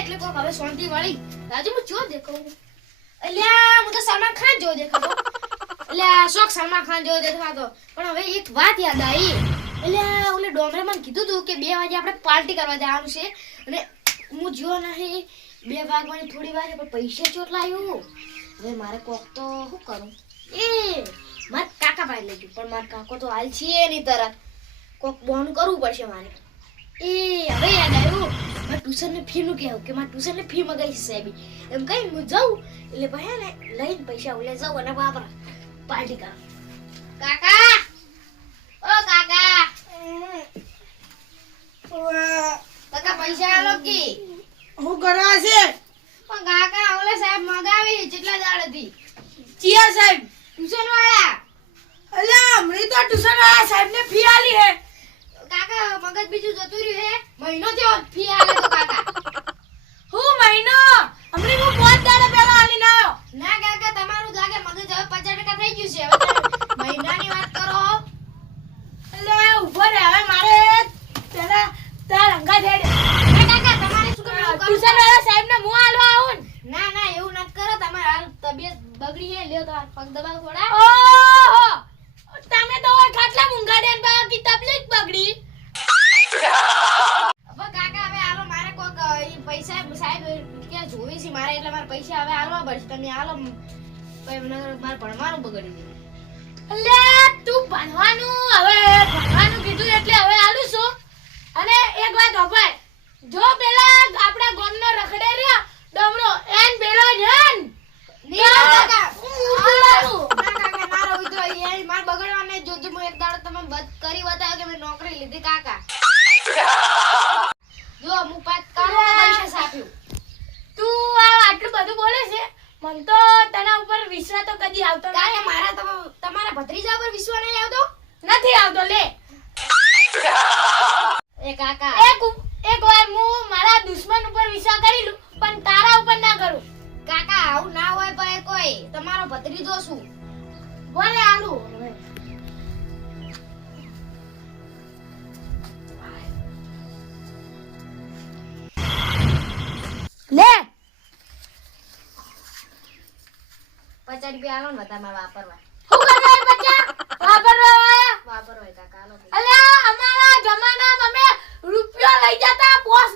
એટલે કોક હવે શાંતિ હું જો દેખાઉં અલ્યા, હું તો સલમાન ખાન જેવો દેખાતો. અલ્યા, શોખ સલમાન ખાન જેવો દેખાતો. પણ હવે એક વાત યાદ આવી. અલ્યા, ઓલે ડોમરે કીધું તું કે બે વાગે આપણે પાર્ટી કરવા જવાનું છે. અને હું જો નહીં, બે વાગવાની થોડી વાર પૈસા ચોટલા હવે મારે કોક તો શું કરું? એ, મારે કાકા ભાઈ લઈ પણ મારે કાકો તો હાલ છે નહીં તરત કોક બોન કરવું પડશે મારે. એ, હવે યાદ આવ્યું. મારે ટ્યુશનની ફીનું કહેવું કે મારે ટ્યુશનની ફી મગાવી છે સાહેબી. એમ કઈ હું જાઉં એટલે ભાઈ ને લઈને પૈસા ઉલે જાઉં અને વાપરા પાર્ટી કરા કાકા! ઓ કાકા! કાકા પૈસા આલો કી? હું કરવા છે? પણ કાકા ઓલે સાહેબ મગાવી કેટલા દાડેથી? ચિયા સાહેબ. ટ્યુશન વાળા અલ્યા હમણાં તો ટ્યુશન વાળા સાહેબ ને ફી આલી હે કાકા મગજ બીજું જતું રહ્યું હે? મહિનો થયો ફી આલે તો કાકા. હું મહિનો? અમને હું પાંચ દાડા પહેલા આલી ના આવ્યો. ના કાકા તમારું જાગે. મગજ હવે પચાસ ટકા થઈ ગયું છે. હવે મહિનાની વાત કરો. અલ્યા ઊભો રે હવે મારે પેલા તાર અંગા થેડ ના કાકા તમારે શું કરવાનું ટ્યુશન વાળા સાહેબ ને હું આલવા આવું ના. ના એવું નથી કરો. તમારે હાલ તબિયત બગડી હે. લ્યો તો પગ દબાવ થોડા. ઓહો! તમે તો ખાટલા મુંગાડ્યા ને બાકી તકલીફ બગડી. પૈસા સાહેબ કે જોવી છે મારે, એટલે મારે પૈસા હવે હાલવા પડશે. તમે હાલો મારે ભણવાનું બગડી તું ભણવાનું, હવે ભણવાનું કીધું એટલે હવે આલું અને એક વાત અપાય જો પેલા આપણા ગામનો રખડે રહ્યા ડમરો એન પેલો જન ભલે આલુ. લે. પચાસ રૂપિયા આલો ને બધા મારે વાપરવા. વાપરવા વાપરવા કાકા અલ્યા અમારા તમે રૂપિયો લઈ જતા પોસ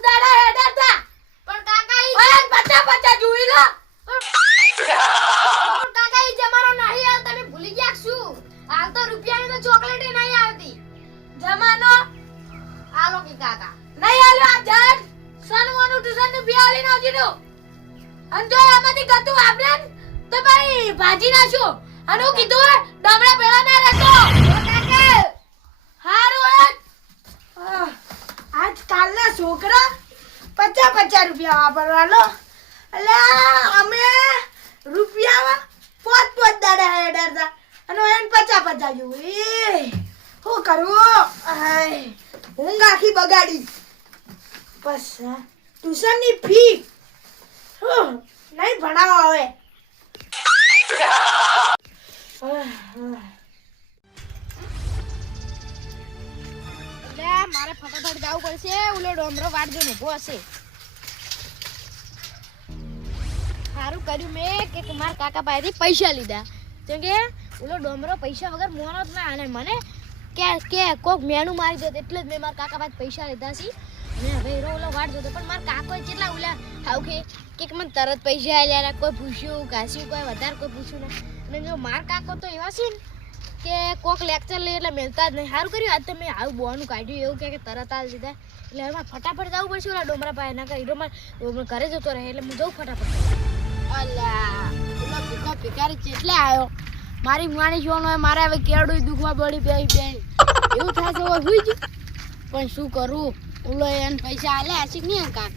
છોકરા પચાસ પચાસ રૂપિયા વાપરવાનો એટલે અમે રૂપિયામાં પોત પોત દાડા હેડારતા અને એને પચાસ પચાસ જોવું એ શું કરવું ઊંઘ આખી બગાડી. બસ ટ્યુશનની ફી. હું નહીં ભણાવો હવે. મારે ફટાફટ જવું પડશે. ઓલો ડોમરો વાટ ને ઊભો હશે. સારું કર્યું મેં કે મારા કાકા પાસેથી પૈસા લીધા. કેમ કે ઓલો ડોમરો પૈસા વગર મોનો જ ના અને મને કે કે કોક મેનું મારી દે એટલે જ મેં મારા કાકા પાસે પૈસા લીધા છે. અને હવે હીરો ઓલો વાટ જોતો પણ મારા કાકો કેટલા ઓલા હાવ કે કે મને તરત પૈસા આલ્યા કોઈ પૂછ્યું, ઘાસ્યું કોઈ વધારે, કોઈ પૂછ્યું ના. અને જો મારા કાકો તો એવા છે ને કે કોક લેક્ચર લઈ એટલે મેલતા જ નહીં. સારું કર્યું. આજ તો મેં આવું બોનું કાઢ્યું. એવું કે તરત આ દીધા. એટલે મારે ફટાફટ જવું પડશે ઓલા ડોમરા પાસે. ના હીરો ઘરે જતો રહે એટલે હું જઉં ફટાફટ. અલ્યા, ઓલો ભીખો ભિખારી ચેટલે આવ્યો મારી માણી જોવાનું હોય, મારે હવે કેળું દુખવા પડી બે બે. એવું જ પણ શું કરું? ઓલો એને પૈસા હાલે હશે કે નહીં કાક?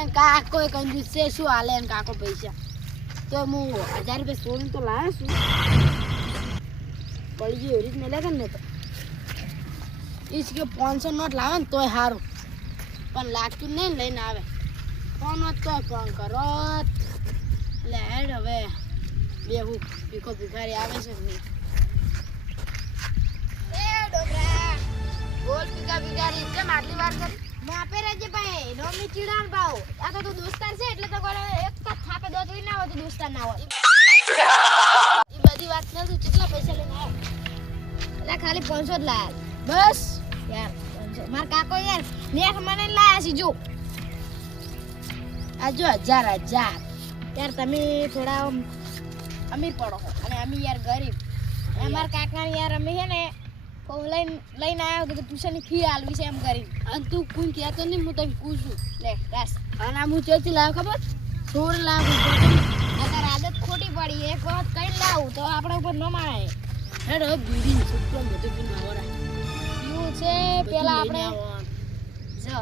એન કાક કોઈ કંજૂસ છે, શું હાલે એમ કાકો પૈસા? તો હું હજાર રૂપિયા સોનું તો લાવ્યો છું પડી ગઈ એવી જ મેલે ને તો. ઈસ કે પાંચસો નોટ લાવે ને તોય સારું પણ લાગતું નહીં લઈને આવે. ફોન હોત તો ફોન કરો એટલે હેડ હવે. બે હું ભીખો ભિખારી આવે છે નહીં બોલ ભીખા ભિખારી કેમ આટલી વાર કરી? માપે રહેજે ભાઈ. ચીડાણ ભાવ. આ તો તું દોસ્તાર છે એટલે તો એક થાપે દો જોઈ ના હોય તો દોસ્તાર ના હોય. ખાલી 500 જ લાયા. બસ. યાર પાંચસો. મારા કાકો યાર નેઠ મને લાયા છે જો. આ જો હજાર હજાર. યાર તમે થોડા અમીર પડો અને અમે યાર ગરીબ. અમારા કાકા યાર અમે છે ને લઈને લઈને આવ્યો કે ટ્યુશનની ફી આલવી છે એમ કરી અને તું કોઈ કહેતો નહીં હું તને પૂછું. લે બસ અને હું ચોથી લાવ ખબર? સોળ લાવું અગર આદત ખોટી પડી. એક વખત કઈ લાવું તો આપણા ઉપર ન માણે. હેડ બીડી છોકરો બધું પીને આવરા એવું છે? પેલા આપણે જો.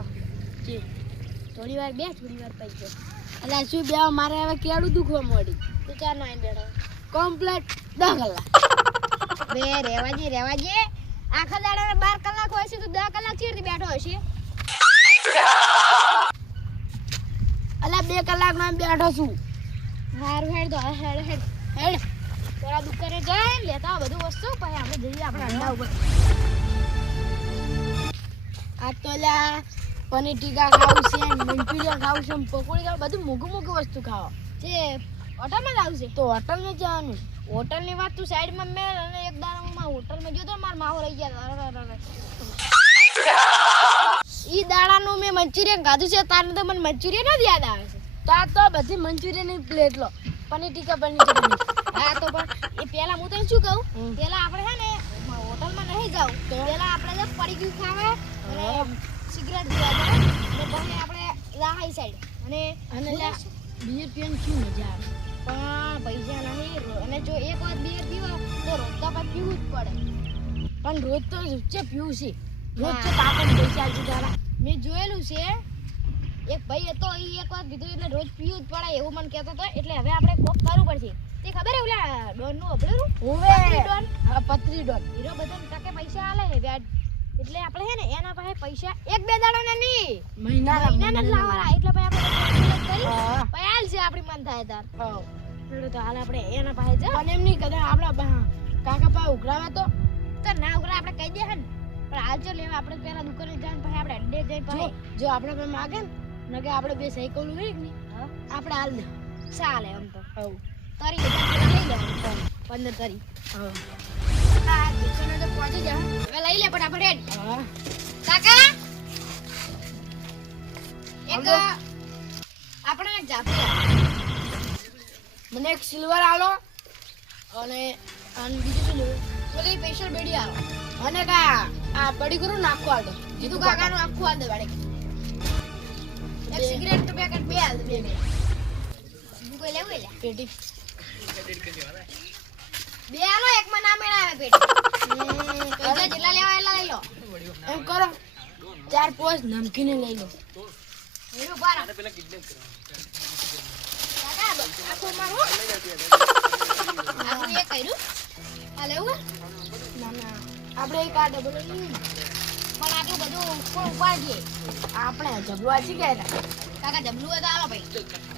કે થોડી વાર બે થોડી વાર પછી જો. એટલે શું બે મારે હવે કેળું દુખવા મોડી તું ચાર નો આઈને બેઠો. કમ્પ્લેટ દસ કલાક. બે રેવાજી રેવાજી. આખા દાડા બાર કલાક હોય છે તો દસ કલાક ચીરથી બેઠો હશે? એટલે બે કલાકમાં બેઠો છું. હાર હેડ તો હેડ હેડ. હેડ. થોડા દુકાને જાય, લેતા બધું વસ્તુ, પછી આપણે જઈએ આપણે અંડા ઉપર. આ તો લ્યા પનીર ટીકા ખાવું છે મંચુરિયન ખાવું છે પકોડી ખાવું, બધું મોઘું મોઘું વસ્તુ ખાવા. છે હોટલમાં લાવશે તો હોટલમાં જવાનું. હોટલની વાત તું સાઈડમાં મેળ અને એક દાડામાં હોટલમાં ગયો તો મારા માવો રહી ગયા. ઈ દાડાનું મેં મંચુરિયન ખાધું છે તારને તો મને મંચુરિયન જ યાદ આવે છે. તો આ તો બધી મંચુરિયનની પ્લેટ લો. પનીર ટીકા પનીર ટીકા. હા તો પણ એ પેલા હું તને શું કહું? પહેલા પેલા આપણે છે ને હોટલમાં નહીં જાવ પેલા આપણે જે પડી ગયું ખાવા અને સિગરેટ પીવા અને પછી આપણે રાહાઈ સાઈડ અને અને બીયર પીવાની શું મજા આવે? પણ પૈસા નહીં અને જો એક વાર બીયર પીવો તો રોજ તો પણ પીવું જ પડે. પણ રોજ તો છે પીવું છે. રોજ તો. તાપણ પૈસા તારા મેં જોયેલું છે. એક ભાઈ હતો એ એક વાર કીધું એટલે રોજ પીવું જ પડે એવું મને કહેતો હતો. એટલે હવે આપણે કોક કરવું પડશે. તે ખબર હે ઓલા ડોનનું અભળેલું ઓવે ડોન. હા પતરી ડોન. હીરો બધાને ટકે પૈસા આલે હે વ્યાજ. એટલે આપણે હે ને એના પાસે પૈસા એક બે દાડાના નહીં. મહિના મહિનાના જ લાવવાના. એટલે ભાઈ આપણે હા. હાલ છે આપણી મન થાય તાર. હા. તો હાલ આપણે એના પાસે જ પણ એમ નહીં કદાચ આપણા કાકા પાસે ઉઘરાવે તો. તો ના ઉઘરા આપણે કહી દે હે ને. પણ હાલ જો લેવા આપણે પેલા દુકાને જઈને પછી આપણે અંડે જઈ જો પછી જો આપણે પાસે માગે ને નકે આપણે બે સાયકલ હોય કે હા, આપણે હાલ ચાલે એમ તો. હવ. તારી લઈ લેવાનું પંદર તારી હા. દુકાને તો પહોંચી જા હવે લઈ લે ફટાફટ હેડ. હા. કાકા! એક? આપણે એક મને એક સિલ્વર આલો અને અને બીજું શું લેવું? ઓલી સ્પેશિયલ બેડી આલો. અને કા આ પડી કરું નાખો આલો જીતુ કાકાનું આખું હાલ દે વાડે એક. સિગરેટ તો પેકેટ બે આલ દે બે બે. કોઈ લેવું એટલે પેટી. બે હાલો. એક માં ના પૈસા જેટલા લેવા એટલા લઈ લો. એમ કરો. ચાર પોચ નમકીને લઈ લો. આપણે એક આ ડબલ પણ આટલું બધું કોણ ઉપાડીએ આપણે ઝઘડો આચી ગયા હતા. કાકા જબલું હોય તો આવો ભાઈ.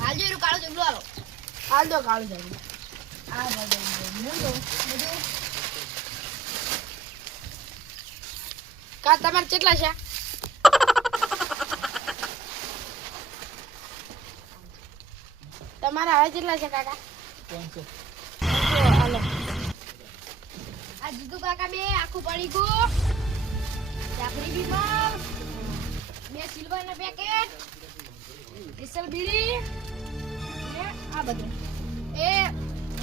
હાલ એનું કાળું જબલું હાલો. હાલ દો કાળું ઝઘડો આ ઝઘડો લઈ લો. બધું કા તમારે કેટલા છે? તમારા હવે કેટલા છે કાકા? હાલો. આ જીતુ કાકા બે આખું પડી ગયું. ચાકરી બીમાર બે સિલ્વર ના પેકેટ સ્પેશિયલ બીડી ને આ બધું. એ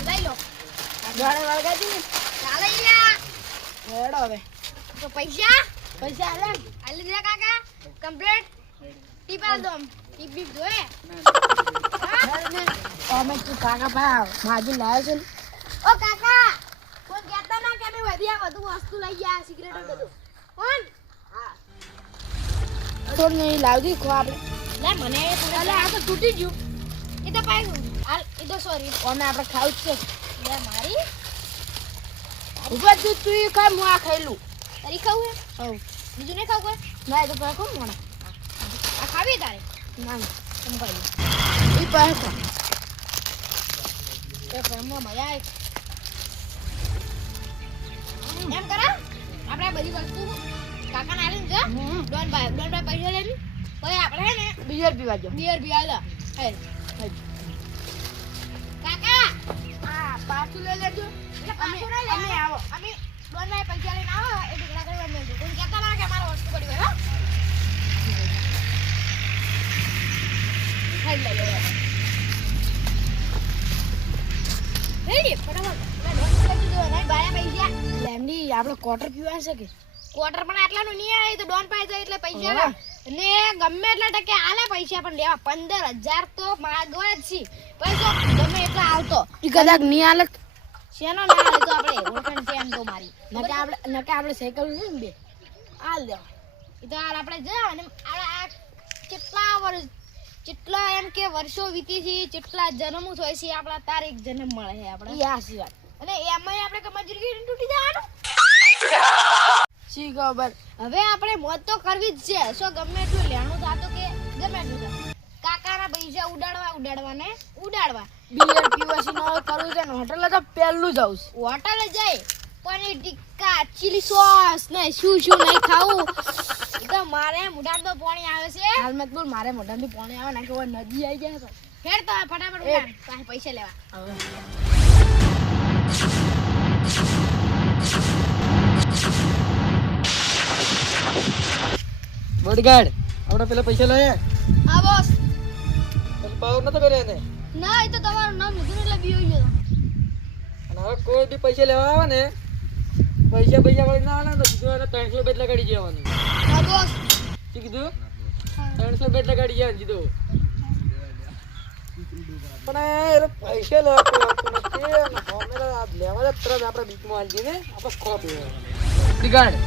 લઈ લો. ગાડે વળગાજી. ચાલે યા હેડો હવે. તો પૈસા? પૈસા આલે? આલી દીધા કાકા. કમ્પ્લીટ. ટીપ આલ દો ટીપ બીપ જોએ અમે તું કાકા પા માજી લાવ્યો છે ઓ કાકા કોઈ કહેતા ના કે અમે વધ્યા બધું વસ્તુ લઈ ગયા સિગરેટ બધું? કોણ હા તો નહીં લાવજી ખો આપણે લે મને આ તો તૂટી ગયું. એ તો પાછું હાલ એ તો સોરી અમે આપણે ખાવું જ છે. લે મારી. ઊભા તું તું ખાય હું આ ખાઈલું તારી ખાવું હે? હવ બીજું નહીં ખાવું ના એ તો પર કોણ મોણા. આ ખાવી તારે? ના ના. એમ કહી એ ખા. એક રમવા મજા આવે. એમ કરા? આપણે બધી વસ્તુ કાકાને આલીને જા. હમ. ડોનભાઈ ડોનભાઈ પૈસા લઈને પછી આપણે ને બીજર પીવા જો બીયર પીવા જા હે. કાકા! આ પાછું લઈ લેજો. એટલે પાછું અમે લેવાનું. આવો. અમે ડોનભાઈ પૈસા લઈને આવો એ ઢીકડા કરવા મેળજો કોઈ કહેતા ના કે મારો વસ્તુ પડી હોય હો. ખાઈ લે લે રેડી ફટાફટ. લે લઈ આપણે ક્વાર્ટર પીવા છે કે? ક્વાર્ટર પણ આટલાનું નહીં આવે તો ડોન પાસે જાય એટલે પૈસા. લે ને ગમે એટલા ટકે આલે પૈસા પણ લેવા પંદર હજાર તો માગવા જ છે. પૈસો ગમે એટલા આવતો. એ કદાચ નહીં આલે શેનો ના આવે તો આપણે ઓળખાણ છે એમ તો મારી. નકે આપણે નકે આપણે સાયકલ છે ને બે. આલ દેવા એ તો હાલ આપણે જા અને આ કેટલા વર્ષ કેટલા એમ કે વર્ષો વીતી છે કેટલા જન્મ થાય છે આપણા તારીખ જન્મ મળે છે આપણે. આ વાત. અને એમાંય આપણે કે તૂટી જવાનું. સી ખબર. હવે આપણે મોત તો કરવી જ છે. શું ગમે એટલું લેણું થતું કે ગમે એટલું કાકાના પૈસા ઉડાડવા ઉડાડવા ને ઉડાડવા. બિયર પીવા નો કરવું છે ને હોટલ તો પહેલું જાઉં હોટલે જાય. પનીર ટિક્કા ચીલી સોસ ને શું શું નહીં ખાવું. તો મારે મોઢામાં તો પાણી આવે છે. હાલમાં બોલ મારે મોઢાથી પાણી આવે ને કે નદી આવી જાય તો હેડ તો ફટાફટ પૈસા લેવા. બોડીગાર્ડ આપણે પેલા પૈસા લઈએ હા બોસ. પાવર નતો કર્યો એને? ના એ તો તમારું નામ લીધું એટલે બીયો ગયો. અને હવે કોઈ બી પૈસા લેવા આવે ને પૈસા પૈસા વળી ના આવે ને તો એને ત્રણસો બેટ લગાડી જવાનું હા બોસ. શું કીધું? ત્રણસો બેટ લગાડી જવાનું કીધું પણ એ પૈસા લેવા લેવા તરત આપણે બીકમાં આવી જઈએ ને આપણે ખોપ બોડીગાર્ડ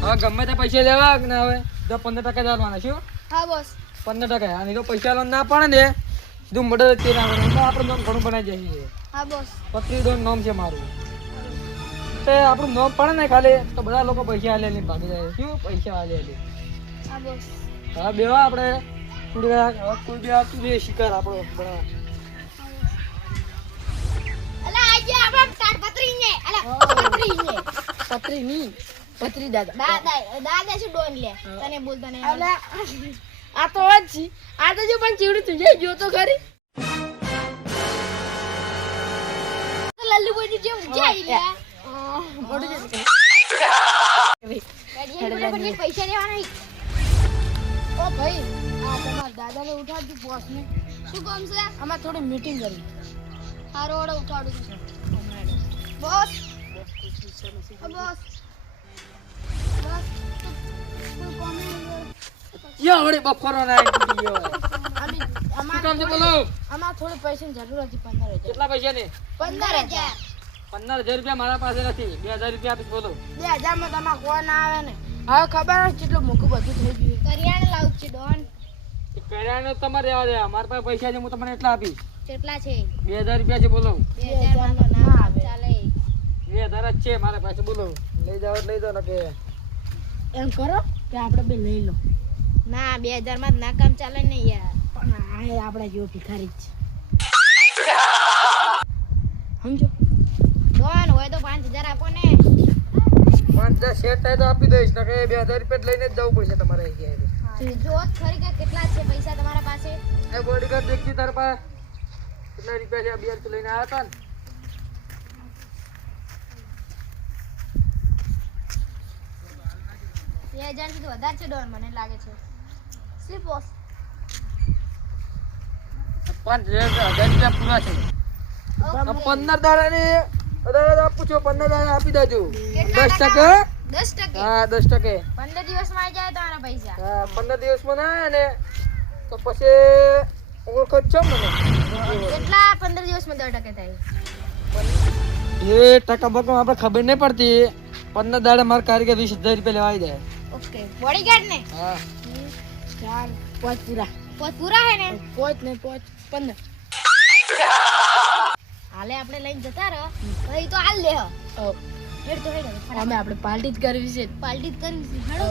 હવે ગમે તે પૈસા લેવા ને ના હવે? તો પંદર ટકા આપવાના શું હા. બોસ. પંદર ટકા. અને તો પૈસા લોન ના પડે ને સીધું મર્ડર જ કરી નાખવાનું. એટલે આપણે નામ ઘણું બનાવી જઈએ હા બોસ. પત્રી ડોન નામ છે મારું. તે આપણું નામ પડે ને ખાલી તો બધા લોકો પૈસા આલે ને ભાગી જાય. શું પૈસા આલે લે હા બોસ. હા બેવા આપણે. થોડી કોઈ બી આવતું જોઈએ શિકાર આપણો બના અલા આજે આપણે તાડપત્રી ને અલા પત્રી ને પતરી ની પતરી દાદા. દાદા દાદા શું ડોન લે? તને બોલતા નહીં આ તો જ છે. આ તો જો પણ ચીવડી તું જઈ જો તો ખરી. લલ્લુ બોલી જેમ જાય લે. મોડું ગાડી પૈસા લેવાના. ઓ ભાઈ આ તમારા દાદાને ઉઠાડજો બોસ ને શું કામ છે? આમાં થોડી મીટિંગ કરી. હારો ઓડો ઉઠાડું છું. બોસ યો વળી બફરો ના આવી ગયો આમી શું આમાં કામ છે બોલો? આમાં થોડી પૈસાની જરૂર હતી પંદર હજાર કેટલા પૈસા ને? પંદર હજાર. પંદર હજાર રૂપિયા મારા પાસે નથી. બે હજાર રૂપિયા આપીશ બોલો. બે હજારમાં તમારે કોણ આવે ને હવે ખબર નથી કેટલું મોંઘું બધું થઈ ગયું. કરિયાણું લાવું છે ડોન કરિયાણું તમારે રહેવા દે. મારા પાસે પૈસા છે હું તમને એટલા આપીશ. કેટલા છે? બે હજાર રૂપિયા છે બોલો. બે હજાર ના. બે હજાર જ છે મારા પાસે બોલો. લઈ જાઓ લઈ જાઓ ને કે એમ કરો કે આપણે બે લઈ લો. ના બે હજારમાં ના કામ ચાલે ને યાર. પણ આ આપણા જેવો ભિખારી જ છે. સમજો? ડોન હોય તો પાંચ હજાર આપો ને. પાંચ હજાર સેટ થાય તો આપી દઈશ ને કે બે હજાર રૂપિયા જ લઈને જ જવું પડશે તમારે અહીંયા જો ખરી કે કેટલા છે પૈસા તમારા પાસે? એ બોડીગાર્ડ દેખતી તાર પાસે કેટલા રૂપિયા છે આ લઈને આવ્યા હતા ને? બે હજારથી વધારે છે ડોન મને લાગે છે. સ્લીપ બોસ પાંચ હજાર હજાર રૂપિયા પૂરા છે. પંદર દાડા ને આપું છું પંદર દાડા આપી દેજો. દસ ટકા? દસ ટકે? હા દસ ટકે. પંદર દિવસમાં આવી જાય તમારા પૈસા. હા પંદર દિવસમાં ના ને તો પછી ઓળખો છો મને. કેટલા પંદર દિવસમાં દસ ટકે થાય? એ ટકા બકો આપણે ખબર નહીં પડતી. પંદર દાડા મારા કારીગર વીસ હજાર રૂપિયા લેવાઈ દે. ઓકે બોડીગાર્ડ ને? હા. ચાર પાંચ પૂરા. પોત પૂરા હે ને? પાંચ ને પાંચ પંદર. હાલે આપણે લઈને જતા રહો. ભાઈ તો હાલ લે. હેડ તો હેડ અમે આપણે પાર્ટી જ કરવી છે. પાર્ટી જ કરવી છે. હેડો.